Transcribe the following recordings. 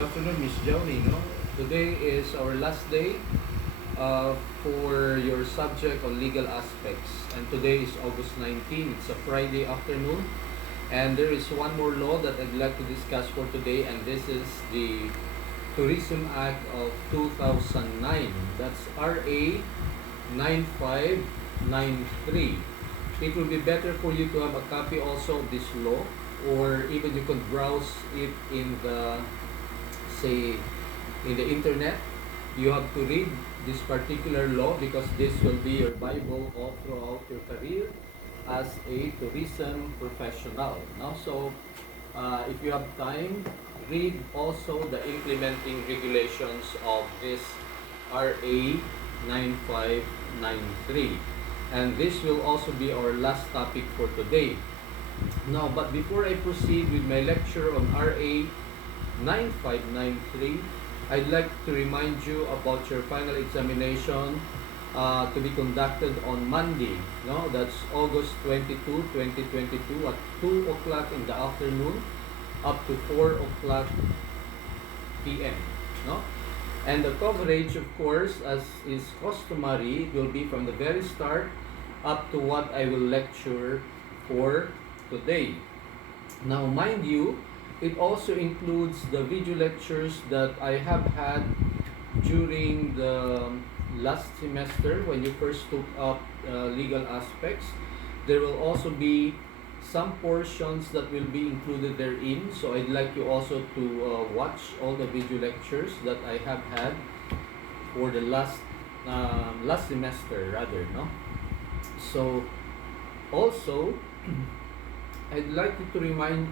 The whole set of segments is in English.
Good afternoon, Miss Joni. No? Today is our last day for your subject on legal aspects. And today is August 19. It's a Friday afternoon. And there is one more law that I'd like to discuss for today. And this is the Tourism Act of 2009. That's RA 9593. It will be better for you to have a copy also of this law, or even you can browse it in the internet. You have to read this particular law because this will be your Bible all throughout your career as a tourism professional. Now, so if you have time, read also the implementing regulations of this RA 9593. And this will also be our last topic for today. Now, but before I proceed with my lecture on RA 9593, I'd like to remind you about your final examination to be conducted on Monday. No, that's August 22, 2022 at 2 o'clock in the afternoon up to 4 o'clock p.m. No? And the coverage, of course, as is customary, will be from the very start up to what I will lecture for today. Now, mind you, it also includes the video lectures that I have had during the last semester when you first took up legal aspects. There will also be some portions that will be included therein. So I'd like you also to watch all the video lectures that I have had for the last semester rather, no? So also I'd like to remind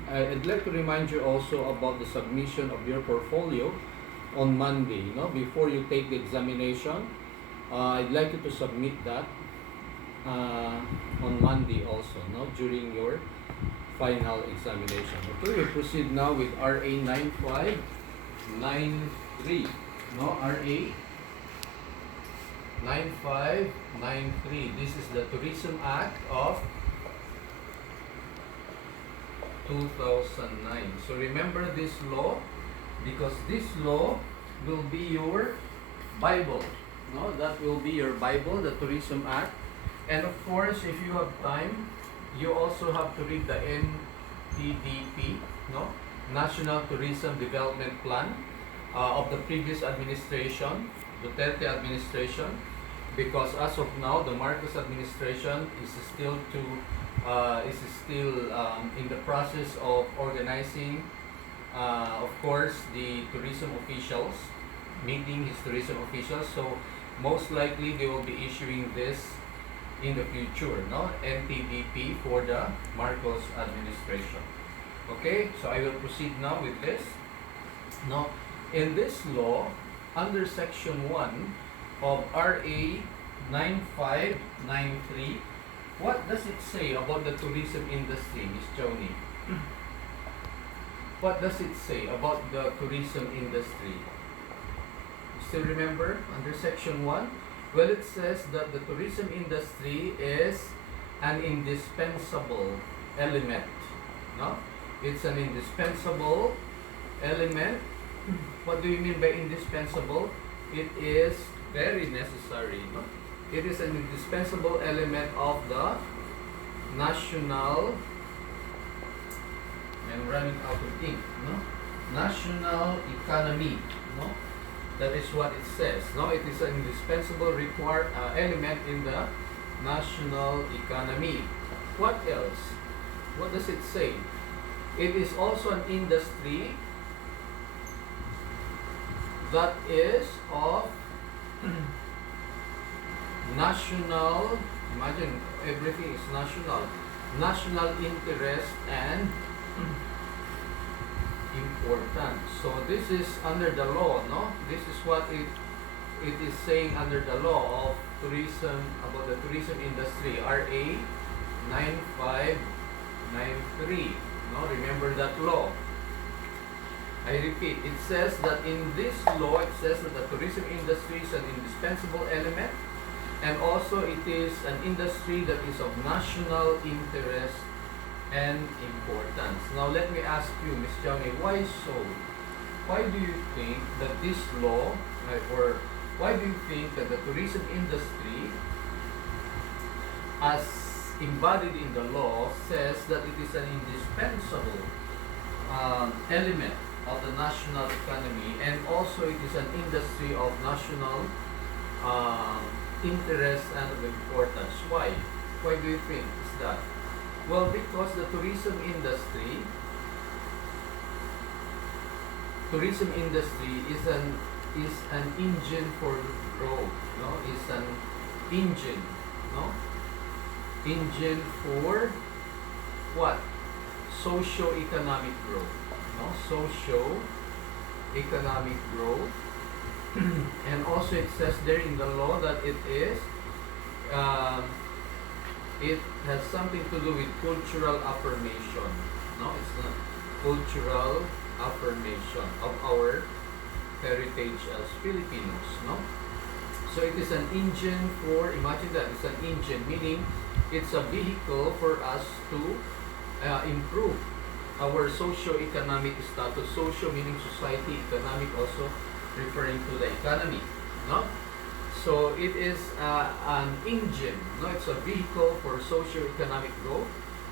you also about the submission of your portfolio on Monday. Before you take the examination, I'd like you to submit that on Monday also, during your final examination. Okay, we proceed now with RA 9593. RA 9593. This is the Tourism Act of 2009. So remember this law because this law will be your Bible. That will be your Bible, the Tourism Act. And of course, if you have time, you also have to read the NTDP, National Tourism Development Plan of the previous administration, the Duterte administration, because as of now, the Marcos administration is still in the process of organizing, of course, the tourism officials, meeting his tourism officials. So most likely they will be issuing this in the future, NTDP for the Marcos administration. Okay, so I will proceed now with this. Now, in this law, under section 1 of RA 9593, what does it say about the tourism industry, Ms. Joni? What does it say about the tourism industry? You still remember under section 1? Well, it says that the tourism industry is an indispensable element. It's an indispensable element. What do you mean by indispensable? It is very necessary. It is an indispensable element of the national, I'm running out of ink, national economy. That is what it says. It is an indispensable element in the national economy. What else? What does it say? It is also an industry that is of national, imagine everything is national interest and importance. So this is under the law, This is what it is saying under the law of tourism, about the tourism industry, RA 9593. Remember that law. I repeat, it says that in this law, it says that the tourism industry is an indispensable element, and also it is an industry that is of national interest and importance. Now let me ask you, Ms. Johnny, why so? why do you think that this law, or why do you think that the tourism industry, as embodied in the law, says that it is an indispensable element of the national economy, and also it is an industry of national interest and of importance? Why? Why do you think is that? Well, because the tourism industry is an engine for growth, no? Is an engine, no? Engine for what? Socio-economic growth, no? Socio-economic growth. And also it says there in the law that it has something to do with cultural affirmation, no? It's not cultural affirmation of our heritage as Filipinos, no? So it is an engine for, imagine that, it's an engine, meaning it's a vehicle for us to improve our socio-economic status. Socio meaning society, economic also referring to the economy, no? So it is an engine, no? It's a vehicle for socio-economic growth.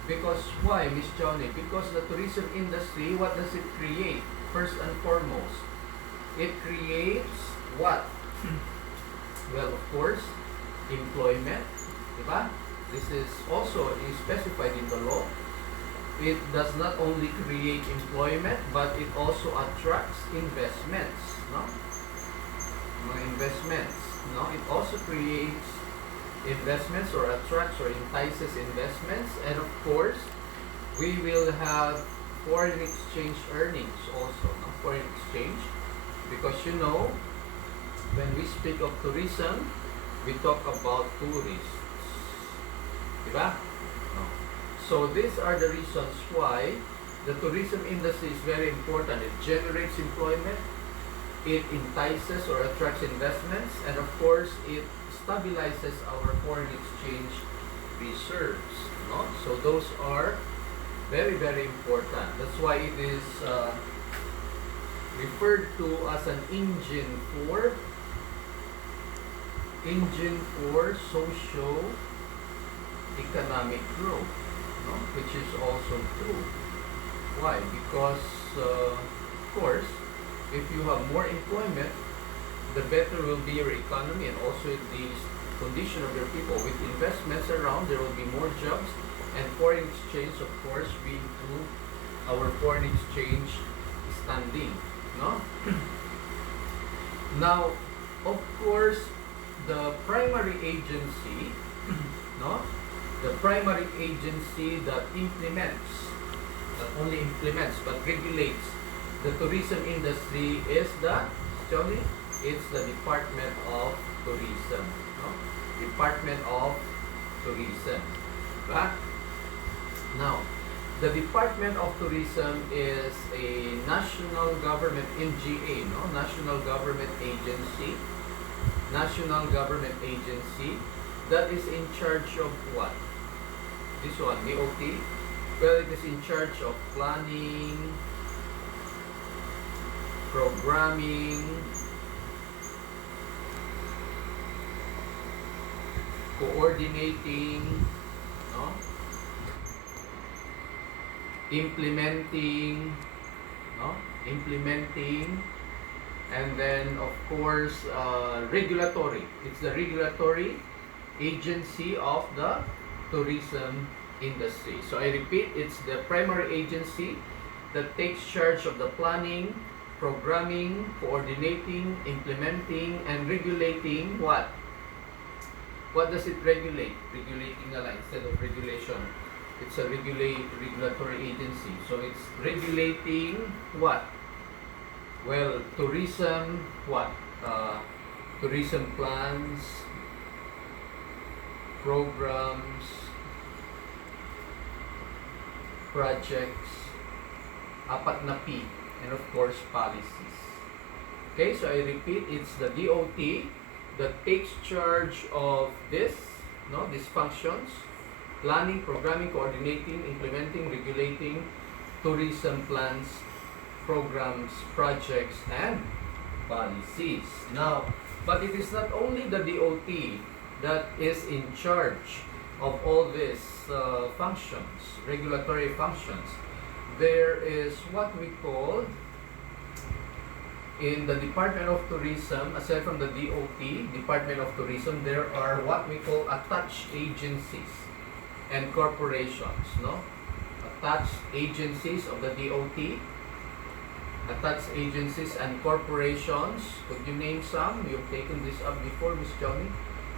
Because why, Miss Johnny? Because the tourism industry, what does it create? First and foremost, it creates what? Well, of course, employment, diba? This is also specified in the law. It does not only create employment, but it also attracts investments, no? Mga investments, no? It also creates investments, or attracts or entices investments, and of course we will have foreign exchange earnings also, no? Foreign exchange, because you know, when we speak of tourism, we talk about tourists, diba? No. So these are the reasons why the tourism industry is very important. It generates employment, it entices or attracts investments, and of course it stabilizes our foreign exchange reserves, no? So those are very, very important. That's why it is referred to as an engine for socio-economic growth, no? Which is also true. Why? Because of course, if you have more employment, the better will be your economy, and also the condition of your people. With investments around, there will be more jobs, and foreign exchange, of course, we improve our foreign exchange standing, no? Now, of course, the primary agency, no? The primary agency that implements, not only implements, but regulates the tourism industry is it's the Department of Tourism, no? Department of Tourism, right? Now, the Department of Tourism is a national government NGA, no? National government agency that is in charge of what? This one, DOT. Well, it is in charge of planning, programming, coordinating, no? Implementing, no? Implementing, and then of course regulatory. It's the regulatory agency of the tourism industry. So I repeat, it's the primary agency that takes charge of the planning, programming, coordinating, implementing, and regulating what? What does it regulate? Regulating a line instead of regulation. It's a regulatory agency. So it's regulating what? Well, tourism, what? Tourism plans, programs, projects, apat na P, and of course policies. Okay, so I repeat, it's the DOT that takes charge of this, no, these functions: planning, programming, coordinating, implementing, regulating tourism plans programs, projects, and policies. Now, but it is not only the DOT that is in charge of all these functions, regulatory functions. There is what we call in the Department of Tourism, aside from the DOT, Department of Tourism, there are what we call attached agencies and corporations, no? Attached agencies of the DOT, attached agencies and corporations. Could you name some? You've taken this up before, Miss Johnny.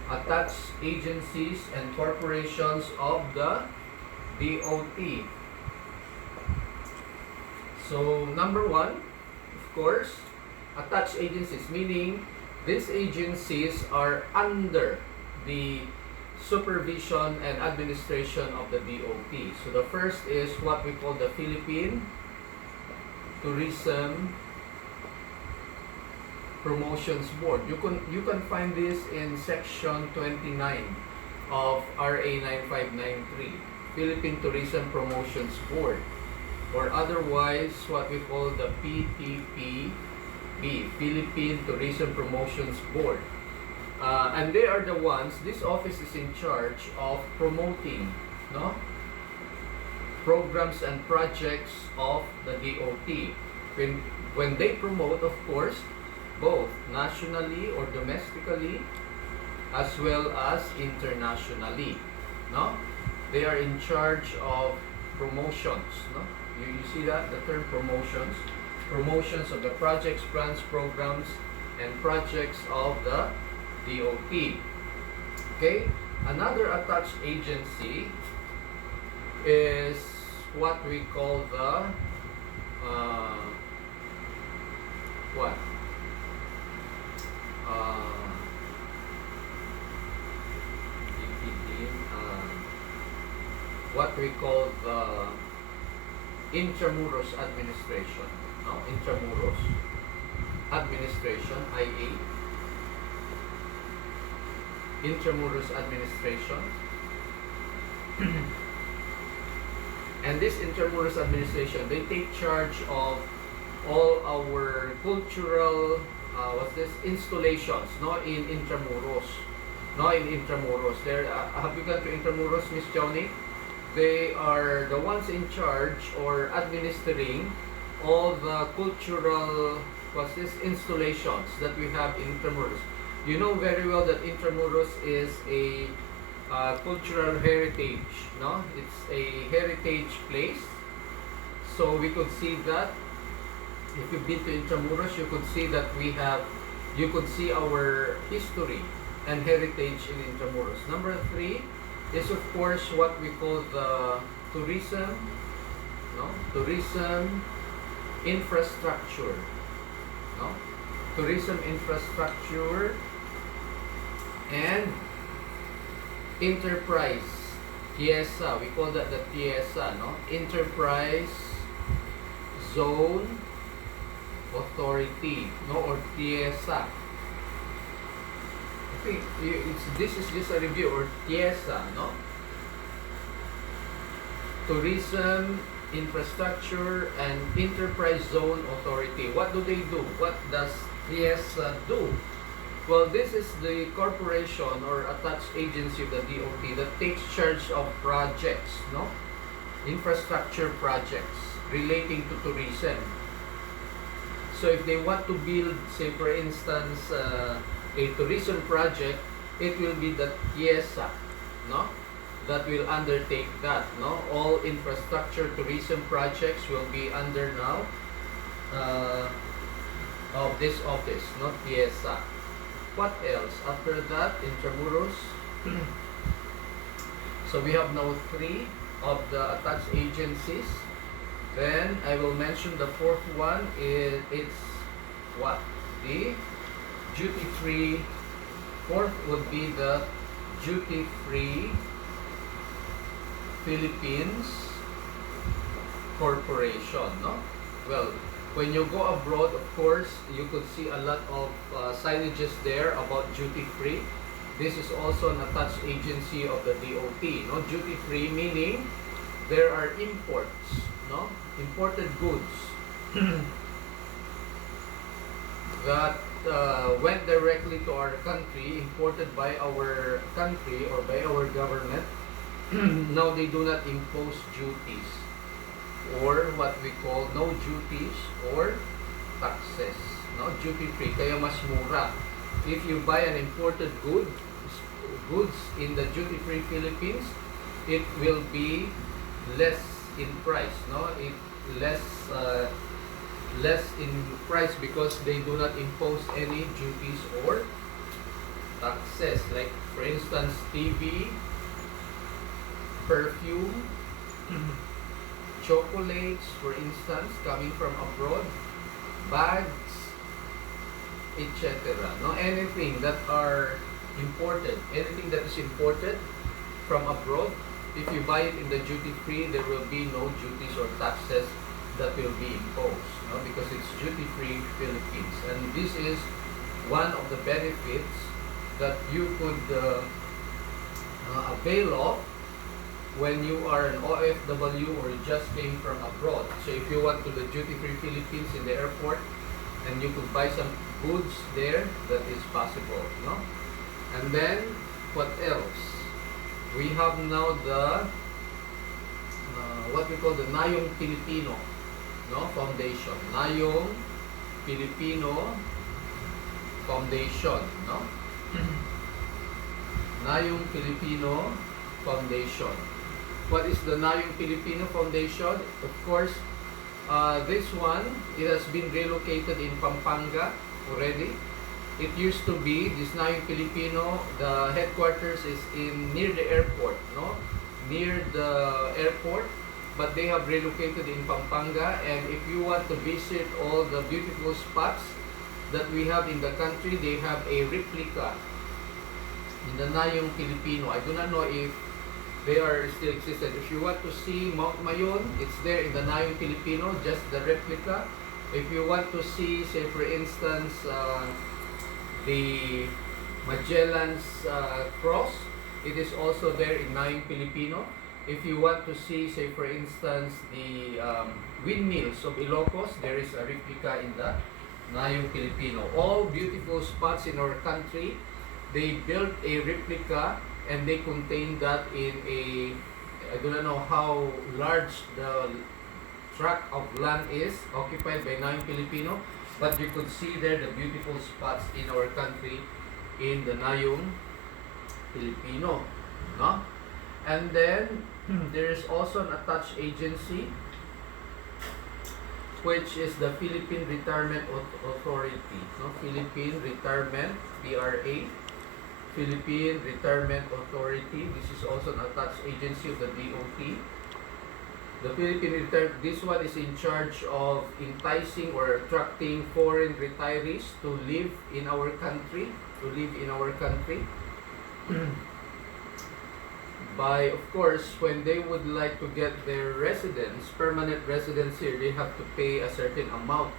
Attached agencies and corporations of the DOT. So, number one, of course, attached agencies, meaning these agencies are under the supervision and administration of the DOT. So the first is what we call the Philippine Tourism Promotions Board. You can find this in section 29 of RA 9593, Philippine Tourism Promotions Board, or otherwise what we call the PTPB, Philippine Tourism Promotions Board. And they are the ones, this office is in charge of promoting, no, programs and projects of the DOT. When they promote, of course, both nationally or domestically as well as internationally, no? They are in charge of promotions, no? You see that, the term promotions of the projects, plans, programs, and projects of the DOT. Okay, another attached agency is what we call the what we call the Intramuros Administration, no? Intramuros Administration, IA. Intramuros Administration. And this Intramuros Administration, they take charge of all our cultural installations, no, in Intramuros. No, in Intramuros. There, have you gone to Intramuros, Miss Johnny? They are the ones in charge or administering all the cultural installations that we have in Intramuros. You know very well that Intramuros is a cultural heritage, no? It's a heritage place. So we could see that if you've been to Intramuros, you could see that you could see our history and heritage in Intramuros. Number 3 is of course what we call the tourism, no? Tourism infrastructure, no? Tourism infrastructure and enterprise, TIESA, we call that the TIESA, no? Enterprise Zone Authority, no, or TIESA. Okay, this is just a review, or TIESA, no? Tourism Infrastructure and Enterprise Zone Authority. What do they do? What does TIESA do? Well, this is the corporation or attached agency of the DOT that takes charge of projects, no? Infrastructure projects relating to tourism. So if they want to build, say for instance, a tourism project, it will be the TIESA, no? That will undertake that, no? All infrastructure tourism projects will be under now of this office, not TIESA. What else? After that, Intramuros. So we have now 3 of the attached agencies. Then I will mention the 4th one. It's what? The duty-free. 4th would be the duty-free Philippines Corporation, no? Well, when you go abroad, of course, you could see a lot of signages there about duty-free. This is also an attached agency of the DOT, no? Duty-free meaning there are imports, no? Imported goods that went directly to our country, imported by our country or by our government. Now they do not impose duties, or what we call no duties or taxes, no, duty free, kaya mas mura. If you buy an imported goods in the duty free Philippines, it will be less in price, no, it less less in price because they do not impose any duties or taxes. Like for instance, TV, perfume, chocolates, for instance, coming from abroad, bags, etc. No, anything that are imported, anything that is imported from abroad, if you buy it in the duty free, there will be no duties or taxes that will be imposed, no, because it's duty free Philippines. And this is one of the benefits that you could avail of when you are an OFW or you just came from abroad. So if you went to the duty free Philippines in the airport and you could buy some goods there, that is possible, no? And then what else? We have now the what we call the Nayong Filipino, no, Foundation. Nayong Filipino Foundation, no? Nayong Filipino Foundation. What is the Nayong Filipino Foundation? Of course, this one, it has been relocated in Pampanga already. It used to be, this Nayong Filipino, the headquarters is in near the airport, no? Near the airport, but they have relocated in Pampanga. And if you want to visit all the beautiful spots that we have in the country, they have a replica in the Nayong Filipino. I do not know if they are still existed. If you want to see Mount Mayon, it's there in the Nayong Filipino, just the replica. If you want to see, say for instance, the Magellan's cross, it is also there in Nayong Filipino. If you want to see, say for instance, the windmills of Ilocos, there is a replica in the Nayong Filipino. All beautiful spots in our country, they built a replica and they contain that in a, I do not know how large the tract of land is occupied by Nayong Filipino, but you could see there the beautiful spots in our country in the Nayong Filipino, no? And then there is also an attached agency, which is the Philippine Retirement Authority, no? Philippine Retirement, PRA, Philippine Retirement Authority. This is also an attached agency of the DOT. The Philippine this one is in charge of enticing or attracting foreign retirees to live in our country, by, of course, when they would like to get their residence, permanent residence here, they have to pay a certain amount,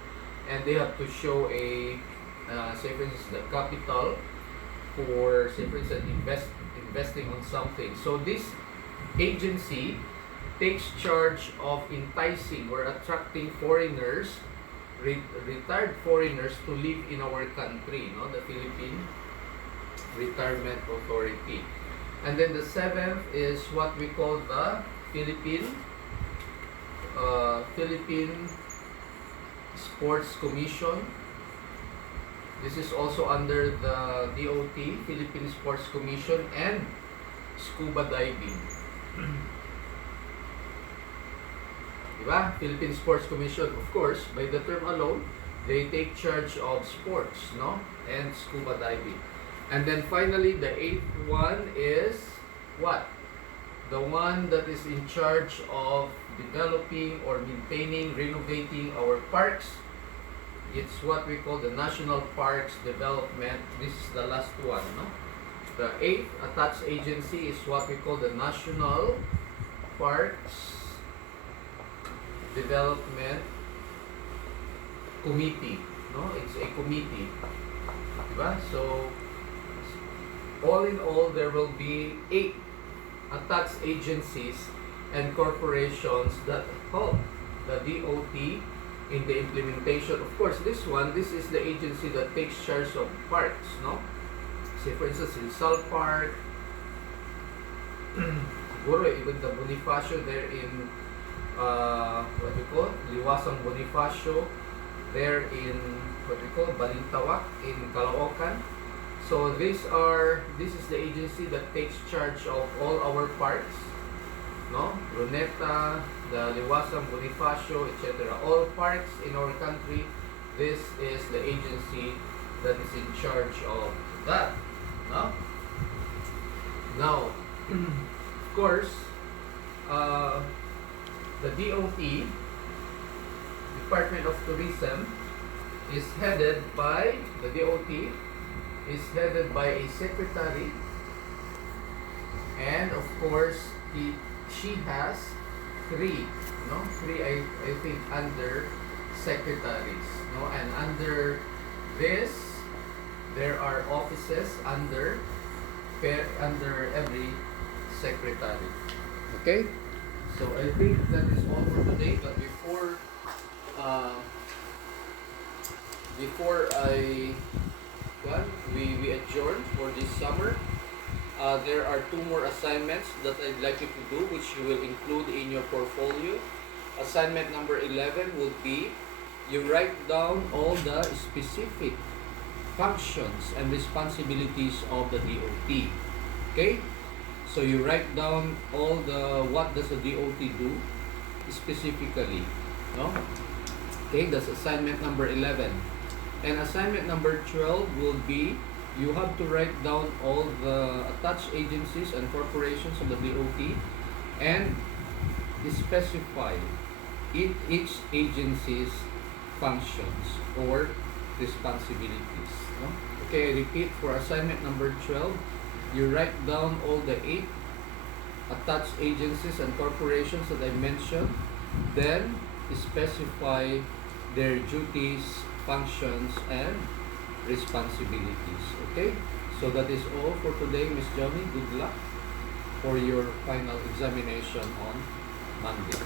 and they have to show a, say for instance, the capital for, say for instance, investing on something. So this agency takes charge of enticing or attracting foreigners, retired foreigners, to live in our country, no? The Philippine Retirement Authority. And then the seventh is what we call the Philippine Sports Commission. This is also under the DOT, Philippine Sports Commission, and scuba diving. Diba? Philippine Sports Commission, of course, by the term alone, they take charge of sports, no? And scuba diving. And then finally, the eighth one is what? The one that is in charge of developing or maintaining, renovating our parks. It's what we call the National Parks Development. This is the last one, no? The eighth attached agency is what we call the National Parks Development Committee, no? It's a committee, diba? So all in all, there will be 8 attached agencies and corporations that help the DOT in the implementation. Of course, this is the agency that takes charge of parks, no? Say for instance, in Sal Park, siguro even the Bonifacio there in what we call Liwasang Bonifacio, there in what we call Balintawak in Caloocan. So this is the agency that takes charge of all our parks, no? Luneta, the Liwasang Bonifacio, etc. All parks in our country, this is the agency that is in charge of that, no? Now, of course, the DOT, Department of Tourism, is headed by the DOT is headed by a secretary, and of course she has three I think under secretaries, no? And under this there are offices under every secretary. Okay, so I think that is all for today. But before we adjourn for this summer, there are two more assignments that I'd like you to do, which you will include in your portfolio. Assignment number 11 would be you write down all the specific functions and responsibilities of the DOT. Okay? So you write down all the what does the DOT do specifically, no? Okay, that's assignment number 11. And assignment number 12 will be you have to write down all the attached agencies and corporations of the DOT and specify each agency's functions or responsibilities, no? Okay, I repeat, for assignment number 12, you write down all the 8 attached agencies and corporations that I mentioned, then specify their duties, functions, and responsibilities. Okay? So that is all for today, Miss Johnny. Good luck for your final examination on Monday.